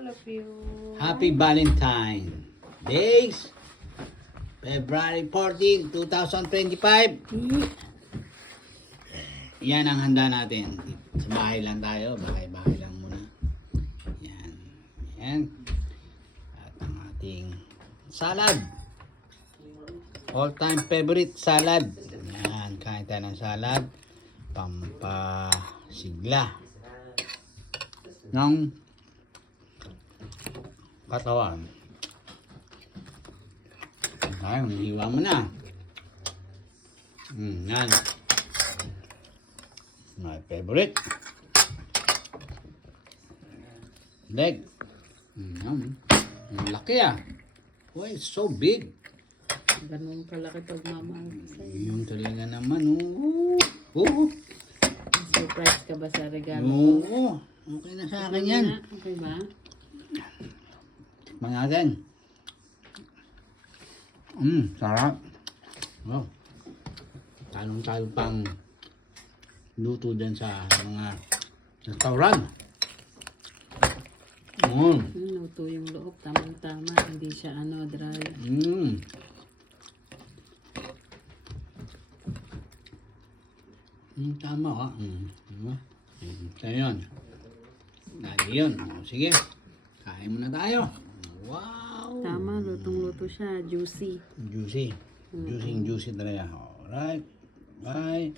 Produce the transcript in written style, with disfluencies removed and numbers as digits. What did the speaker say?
all of you. Happy Valentine Days, February 14, 2025. Yan ang handa natin. Sa bahay lang tayo. Bahay-bahay lang muna. Yan. Yan. At ang ating salad. All-time favorite salad. Yan. Kain tayo ng salad. Pampasigla ng katawan. Ay, hiwa mo na. Yan. My favorite. Leg. Ang laki ah. Oh, it's so big. Ganun kalaki pag mamahal sa'yo. Yung talaga naman, oh. Surprise ka ba sa regalo? Oo. Okay na sa akin yan. Okay ba? Tikman natin. Sarap. Oh. Talong-talo pang luto din sa mga restaurant. Luto yung loob. Tamang-tama. Hindi siya dry. Tama ka. So yun. Lagi yun. Sige. Kain muna tayo. Wow. Tama. Lutong-luto siya. Juicy. Juicy. Juicy talaga. Alright. Bye.